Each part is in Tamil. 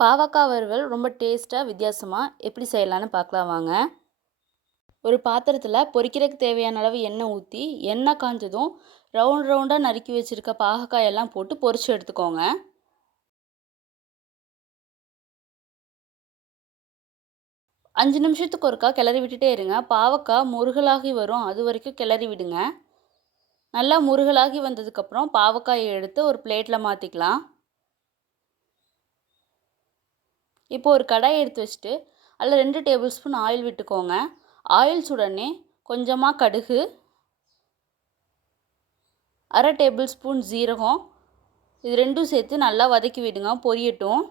பாவக்காய் வறுவல் ரொம்ப டேஸ்ட்டாக வித்தியாசமாக எப்படி செய்யலான்னு பார்க்கலாம் வாங்க. ஒரு பாத்திரத்தில் பொரிக்கிறதுக்கு தேவையான அளவு எண்ணெய் ஊற்றி எண்ணெய் காஞ்சதும் ரவுண்ட் ரவுண்டாக நறுக்கி வச்சுருக்க பாகக்காயெல்லாம் போட்டு பொரித்து எடுத்துக்கோங்க. அஞ்சு நிமிஷத்துக்கு ஒருக்கா கிளறி விட்டுட்டே இருங்க. பாவக்காய் முருகலாகி வரும். அது வரைக்கும் கிளறி விடுங்க. நல்லா முருகலாகி வந்ததுக்கப்புறம் பாவக்காயை எடுத்து ஒரு பிளேட்டில் மாற்றிக்கலாம் இப்போ ஒரு கடாய் எடுத்து வச்சுட்டு அதில் ரெண்டு டேபிள் ஸ்பூன் ஆயில் விட்டுக்கோங்க. ஆயில் சுடனே கொஞ்சமாக கடுகு அரை டேபிள் ஸ்பூன் ஜீரகம் இது ரெண்டும் சேர்த்து நல்லா வதக்கி விடுங்க. பொரியட்டும்.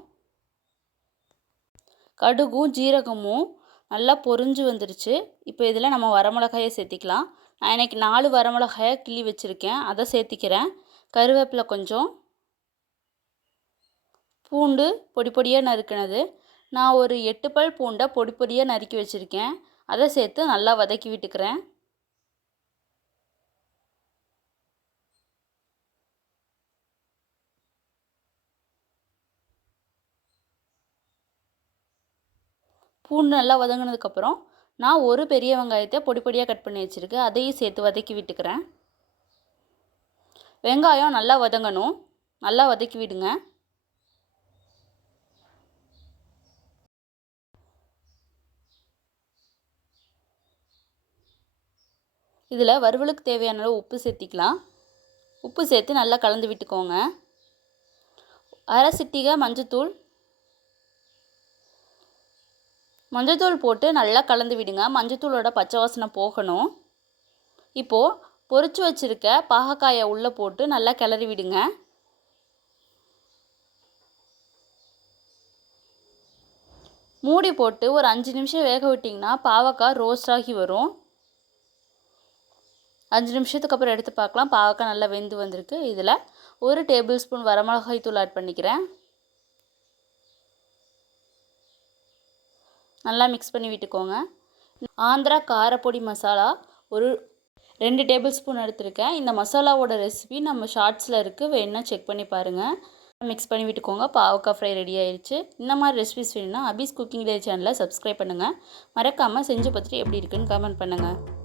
கடுகும் ஜீரகமும் நல்லா பொரிஞ்சு வந்துருச்சு. இப்போ இதில் நம்ம வரமிளகாயை சேர்த்திக்கலாம். நான் இன்றைக்கி நாலு வரமிளகாயை கிள்ளி வச்சுருக்கேன். அதை சேர்த்திக்கிறேன். கருவேப்பிலை கொஞ்சம் பூண்டு பொடி பொடியாக நறுக்கினது. நான் ஒரு எட்டு பல் பூண்டை பொடி பொடியாக நறுக்கி வச்சுருக்கேன். அதை சேர்த்து நல்லா வதக்கி விட்டுக்கிறேன். பூண்டு நல்லா வதங்கினதுக்கப்புறம் நான் ஒரு பெரிய வெங்காயத்தை பொடி பொடியாக கட் பண்ணி வச்சுருக்கேன். அதையும் சேர்த்து வதக்கி விட்டுக்கிறேன். வெங்காயம் நல்லா வதங்கணும். நல்லா வதக்கி விடுங்க. இதில் வறுவலுக்கு தேவையான அளவு உப்பு சேர்த்திக்கலாம். உப்பு சேர்த்து நல்லா கலந்து விட்டுக்கோங்க. அரை சிட்டிகை மஞ்சத்தூள். மஞ்சத்தூள் போட்டு நல்லா கலந்து விடுங்க. மஞ்சத்தூளோட பச்சை வாசனை போகணும். இப்போது பொறிச்சு வச்சுருக்க பாகக்காயை உள்ளே போட்டு நல்லா கிளறி விடுங்க. மூடி போட்டு ஒரு அஞ்சு நிமிஷம் வேக விட்டிங்கன்னா பாவக்காய் ரோஸ்ட் ஆகி வரும். அஞ்சு நிமிஷத்துக்கு அப்புறம் எடுத்து பார்க்கலாம். பாவக்காய் நல்லா வெந்து வந்திருக்கு. இதில் ஒரு டேபிள் ஸ்பூன் வரமிளகாய் தூள் ஆட் பண்ணிக்கிறேன். நல்லா மிக்ஸ் பண்ணி விட்டுக்கோங்க. ஆந்திரா காரப்பொடி மசாலா ஒரு ரெண்டு டேபிள் ஸ்பூன் எடுத்திருக்கேன். இந்த மசாலாவோட ரெசிபி நம்ம ஷார்ட்ஸில் இருக்குது வேணுன்னா செக் பண்ணி பாருங்கள் மிக்ஸ் பண்ணி விட்டுக்கோங்க. பாவக்காய் ஃப்ரை ரெடி ஆயிடுச்சு இந்த மாதிரி ரெசிபிஸ் வேணும்னா அபிஸ் குக்கிங் டே சேனலை சப்ஸ்கிரைப் பண்ணுங்கள் மறக்காமல் செஞ்சு பார்த்துட்டு எப்படி இருக்குன்னு கமெண்ட் பண்ணுங்கள்